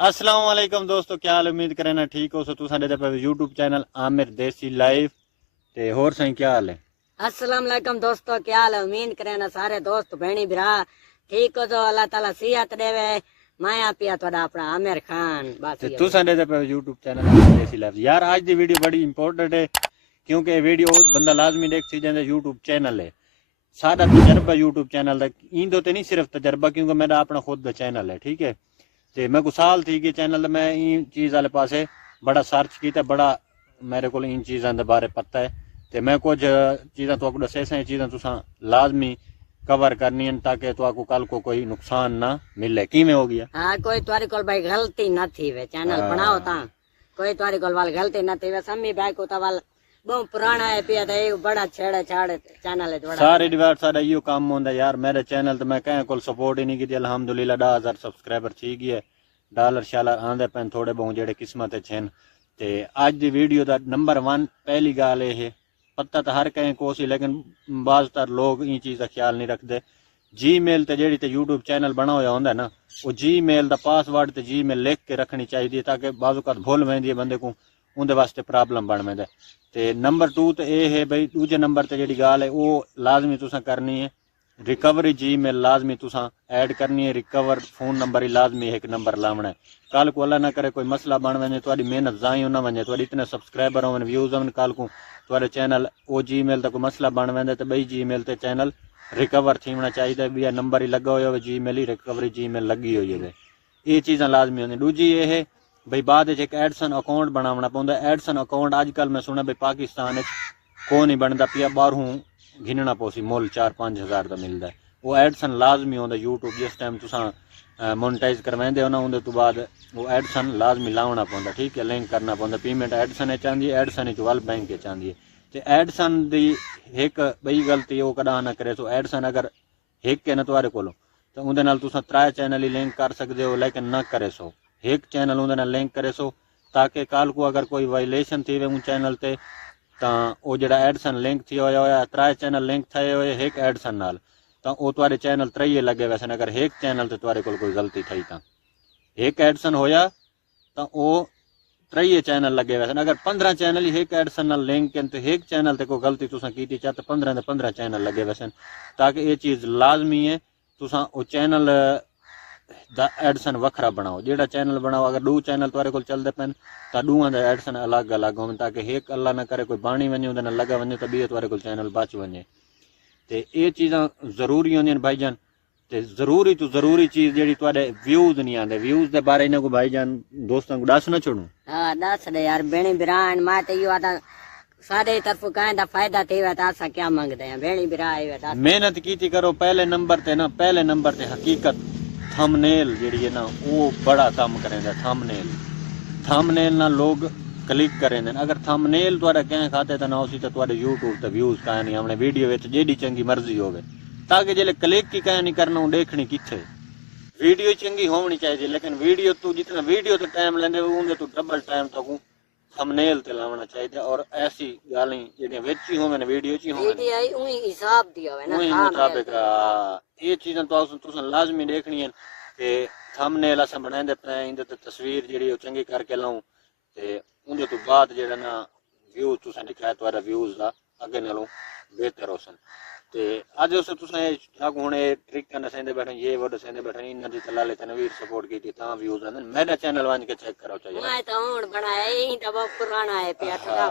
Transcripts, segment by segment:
अस्सलाम वालेकुम दोस्तों, क्या हाल? उम्मीद करें ना ठीक हो। सो तू साडे पे यूट्यूब चैनल आमिर देसी लाइव ते होर सही क्या हाल है? अस्सलाम वालेकुम दोस्तों, क्या हाल है? उम्मीद करें ना सारे दोस्त भैणी भरा ठीक हो। तो अल्लाह ताला सेहत देवे। मैं आप पिया थोड़ा अपना आमिर खान बस ते ये तू साडे पे यूट्यूब चैनल आमिर देसी लाइव। यार आज दी वीडियो बड़ी इंपॉर्टेंट है क्योंकि वीडियो बंदा लाजमी देख सी जांदा। यूट्यूब चैनल है सादा तजर्बा यूट्यूब चैनल दा इंदो ते नहीं सिर्फ तजर्बा, क्योंकि मेरा अपना खुद दा चैनल है, ठीक है। ते मैं को साल थी कि चैनल मैं इन चीज़ वाले पासे बड़ा सर्च किया, बड़ा मेरे को इन चीज़ों के बारे पता है। ते मैं कुछ चीज़ां तो दसे से चीज़ां तुसा लाजमी कवर करनी है ताकि तो कल को कोई नुकसान ना मिले। किवें हो गया? हाँ, कोई तुम्हारी कोल भाई गलती न थी वे चैनल बनाओ ता कोई तुम्हारी कोल वाल गलती न थी वे सम्मी भाई को तवाल बहुत पुराना है पिया था एक बड़ा छेड़े छाड़े चैनल है बड़ा सारे डिवाइड सारा यो काम होंदा यार। मेरे चैनल तो मैं कहीं को सपोर्ट ही नहीं की। अल्हम्दुलिल्लाह 10,000 सब्सक्राइबर ठीक ही है। डॉलर शालर आंदे पैन थोड़े बहुत जेड़े किस्मत छन। ते आज दी वीडियो दा नंबर 1 पहली गाल है, पता तो हर कहीं को सी लेकिन बाज़तर लोग ये चीज़ का ख्याल नहीं रखते। जीमेल ते जेड़ी ते यूट्यूब चैनल बना होया होंदा ना, वो जीमेल दा पासवर्ड ते जीमेल लिख के रखनी चाहिए ताकि बाज़ भुल वेंदी है बंदे को, उनके वास्ते प्रॉब्लम बन वेंदा। ते नंबर 2 तो ये है भाई, दूजे नंबर ते जेड़ी गाल है वो लाजमी तुसा करनी है। रिकवरी जीमेल लाजमी तुसा ऐड करनी है। रिकवर फोन नंबर ही लाजमी एक नंबर लावना है। कल को अल्लाह ना करे कोई मसला बन वने, तुम्हारी मेहनत जाई ना वने, तुम्हारी इतने सब्सक्राइबर होवन व्यूज होवन, कल को तुम्हारे चैनल वो जीमेल तक कोई मसला बन वेंदे तो बई जीमेल ते चैनल रिकवर थी होना चाहिए भी। नंबर ही लगा हुआ जीमेल ही रिकवरी जीमेल लगी हुई है। ये चीज़ां लाजमी होंदी। दूजी ये है भाई बाद एक एडसन अकाउंट बनावना पौंदा। एडसन अकाउंट अजकल मैं सुना भाई पाकिस्तान को नहीं बनता पिया, बाहरों घिनना पोसी मुल 4-5 हज़ार का मिलता है। वो एडसन लाजमी होंदा। यूट्यूब जिस टाइम तुसा मोनेटाइज करवाते हो ना उनके तो बाद वो एडसन लाजमी लावना पौंदा, ठीक है। लिंक करना पौंदा। पेमेंट एडसन चाहती है, एडसन वर्ल्ड बैंक चाहती है। तो एडसन की एक बई गलती वो कदा ना करे। तो एडसन अगर एक है ना तुम्हारे को तो उन्हें तुसा 3 चैनल ही लिंक कर सकते हो, लेकिन ना करे सो एक चैनल उन्हें लिंक करे सो ताकि कल को अगर कोई वायलेशन थी वे उन चैनल ते तो वो जरा एडसन लिंक थी होया 3 चैनल लिंक थे हुए एक एडसन नाल तो वो तुम्हारे चैनल 3 लगे वैसे। अगर एक चैनल ते तुम्हारे को कोई गलती थी तो एक एडसन होया तो वो 3 चैनल लगे वैसे। अगर 15 चैनल ही एक एडसन नाल लिंक तो एक चैनल ते कोई गलती तुसा की चाहे तो 15 चैनल लगे वैसे। ताकि ये चीज़ लाजमी है तुसा वो चैनल दा एडसन वखरा बनाओ। जेड़ा चैनल बनाओ अगर 2 चैनल तुम्हारे को चलते पैन तो 2 का एडसन अलग अलग हो ताकि एक अल्लाह ना करे कोई बाणी वने उन्हें लगा वने तो बी तुम्हारे को चैनल बच वने। तो ये चीज़ां जरूरी होंदियां भाईजान। तो जरूरी तो जरूरी चीज़ जेड़ी तुम्हारे व्यूज नहीं आते, व्यूज के बारे इन्हें को भाईजान दोस्तों को दस ना छोड़ू। हाँ दस दे यार बेणी बिरान मैं तो यो आता सारे तरफ कहें दा फायदा थे वे तासा क्या मांगदे हैं बेणी बिरा आवे दा मेहनत की करो। पहले नंबर ते ना, पहले नंबर ते हकीकत थंबनेल जेड़ी है ना वो बड़ा काम करेंगे। थंबनेल ना लोग क्लिक करेंगे। अगर थंबनेल तुम्हारा कहीं खाते तो ना उसी तो तुम्हारे यूट्यूब ते व्यूज का नहीं हमने वीडियो विच जेडी चंगी मर्जी होवे ताकि जेले क्लिक की कहीं नहीं करना देखनी किथे। वीडियो चंगी होनी चाहिए लेकिन वीडियो तू जितना वीडियो तो टाइम लेंदे उनके तो डबल टाइम तो थंबनेल ते लावना चाहिए। और ऐसी गाली जेडी विच ही होवे ना वीडियो ची होवे वीडियो आई उही हिसाब दी होवे ना वही मुताबिक ये चीज़ें तो तुसा लाजमी देखनी है कि थंबनेल अस बनाते पे इंदे ते तस्वीर जेडी चंगी करके लाऊं ते उनके तो बाद जेड़ा ना व्यूज तुसा दिखाया तुम्हारा व्यूज दा अगे नालों बेहतर होसन। ते अज उस तुसा आगू हुण ट्रिक करना सेंदे बैठे ये वो दसेंदे बैठे इन दी तलाले तनवीर सपोर्ट की ता व्यूज आंदे। मेरा चैनल वन के चेक करो चाहिए। मैं तो हुण बनाया ही तो बहुत पुराना है पिया था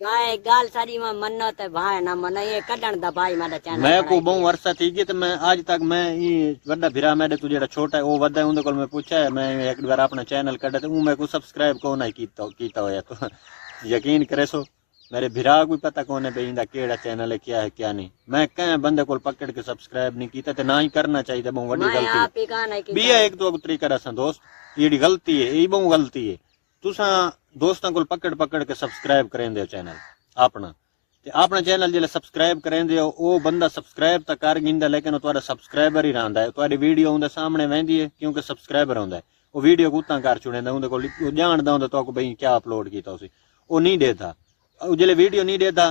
गाय गाल सारी में मन्नत है भाई ना मन ये कढण दा भाई मेरा चैनल मैं को बहुत वर्षा थी गई तो मैं आज तक मैं ये वड्डा भिरा मेरे तू जेड़ा छोटा है वो वड्डा उनके कोल मैं पूछा है। मैं एक बार अपना चैनल कड्डा तो मैं को सब्सक्राइब कौन है कीता होया तो यकीन करे सो मेरे भिरा को पता कौन है भाई इंदा केड़ा चैनल है क्या है क्या नहीं। मैं कहीं बंदे को पकड़ के सब्सक्राइब नहीं कीता तो ना ही करना चाहिए। बहुत वड्डी गलती भी है। एक दो तरीका रसा दोस्त ये गलती है, ये बहुत गलती है। तुसा दोस्तों को पकड़ के सब्सक्राइब करें दे चैनल अपना ते अपना चैनल जिले सब्सक्राइब करें दे वो बंदा सब्सक्राइब तो कर गिंदा लेकिन वो तुम्हारा सब्सक्राइबर ही रहा है। तुम्हारी वीडियो उनके सामने वहदी है क्योंकि सब्सक्राइबर होंदा है। वो वीडियो को उतना कर छुड़ेंदा उनके को जानदा होंदा तो भाई क्या अपलोड किया उसी वो नहीं देता। जिले वीडियो नहीं देता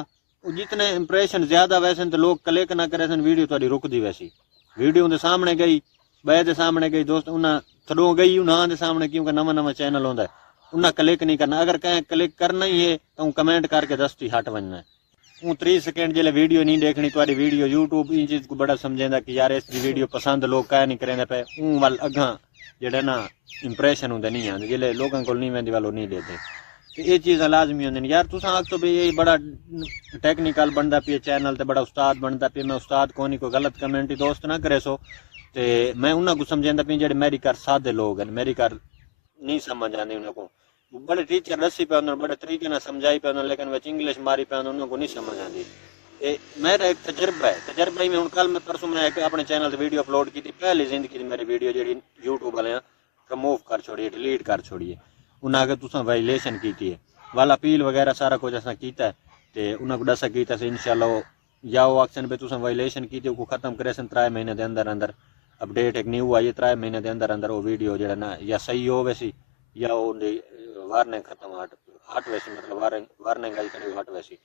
जितने इंप्रेशन ज्यादा वैसे तो लोग क्लिक ना करे वीडियो तुम्हारी रुकती वैसी। वीडियो उनके सामने गई बे के सामने गई दोस्त उन्हें تھڈوں گئی انہاں دے سامنے کیونکہ نواں نواں چینل ہوندا ہے انہاں کلک نہیں کرنا اگر کہیں کلک کرنا ہی ہے تو کمنٹ کر کے دستی ہٹ وننا ہے 30 سیکنڈ جلے ویڈیو نہیں دیکھنی تاری ویڈیو یوٹیوب ان چیز کو بڑا سمجھیندا کہ یار اس دی ویڈیو پسند لوگ کہہ نہیں کریں پے اون ول اگاں جڑے نا امپریشن ہوندے نہیں آندے جلے لوگوں کول نہیں ویندی والو نہیں دیتے تے یہ چیزاں لازمی ہوندی یار تساں آکھو بھی یہ بڑا ٹیکنیکل بندا پیا چینل تے بڑا استاد بندا پیا میں استاد کونی کوئی غلط کمنٹ دوست نہ کرے سو تے میں انہاں کو سمجھیندا پیا جڑے میری کر سادے لوگ ہیں میری کر نہیں سمجھ آندی انہاں کو بڑے ٹیچر دسی پہ انہوں بڑے طریقے نال سمجھائی پہ انہوں لیکن وچ انگلش ماری پہ انہوں کو نہیں سمجھ آندی میرا ایک تجربہ ہے تجربہ ہی میں ہن کل میں پرسوں میں ایک اپنے چینل تے ویڈیو اپلوڈ کی تھی پہلی زندگی دی میری ویڈیو جڑی یوٹیوب والے رموو کر چھوڑی ڈیلیٹ کر چھوڑی انہاں اگر تساں وائلیشن کیتی ہے والا اپیل وغیرہ سارا کچھ اساں کیتا ہے تے انہاں کو دسا کیتا سی انشاءاللہ یا وہ آکسن پہ تساں وائلیشن کیتی کو ختم کرے سن 3 مہینے دے اندر اندر اپڈیٹ ایک نیو آئی 3 مہینے دے اندر اندر وہ ویڈیو جڑا نا یا صحیح ہوے سی یا وہ وارننگ ختم ہٹ ویسی مطلب وارننگ آئی کڑی ہٹ ویسی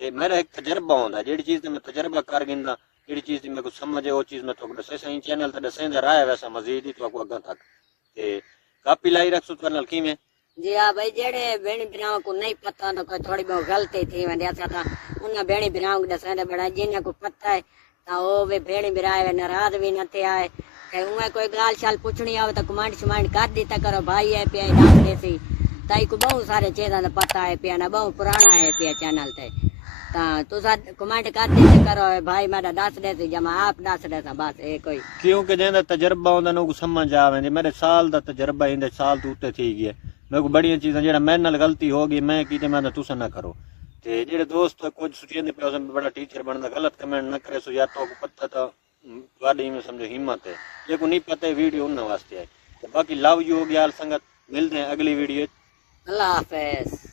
تے میرا ایک تجربہ ہوندا جیڑی چیز تے میں تجربہ کر گیندا جیڑی چیز تے میں کو سمجھے وہ چیز میں تو دسے سہی چینل تے دسیندا رہا ہے ویسا مزید ہی تو کو اگاں تک تے کاپی لائی رکھ سو نال کیویں جی ہاں بھائی جڑے بہن بھراواں کو نہیں پتہ تو کوئی تھوڑی بہت غلطی تھی ویندی اسا تا انہاں بہن بھراواں کو دسیندا بڑا جنہاں کو پتہ ہے تا او وی بہن بھرا ناراض بھی نہ تھے آئے کہ اوے کوئی گال شال پوچھنی آوے تا کمنٹ شمنٹ کر دیتا کرو بھائی ہے پیا دس دے سی تائی کو بہت سارے چیزاں دا پتہ ہے پیا نا بہت پرانا ہے پیا چینل تے تا تساں کمنٹ کر دیتے کرو بھائی میرا دس دے سی جما آپ دس دے سا بس اے کوئی کیونکہ جیندا تجربہ ہوندا نو کو سمجھ آوے میرے سال دا تجربہ ایندے سال تو اوتے تھی گیا میں کو بڑیاں چیزاں جڑا میرے نال غلطی ہو گئی میں کیتے میں تساں نہ کرو تے جڑے دوست کچھ سوچیندے پے اساں بڑا ٹیچر بندا غلط کمنٹ نہ کرے سو یا تو کو پتہ تا واڈی میں سمجھو ہمت ہے یہ کو نہیں پتہ ویڈیو انہاں واسطے ہے باقی لو یو گیال سنگت ملتے ہیں اگلی ویڈیو اللہ حافظ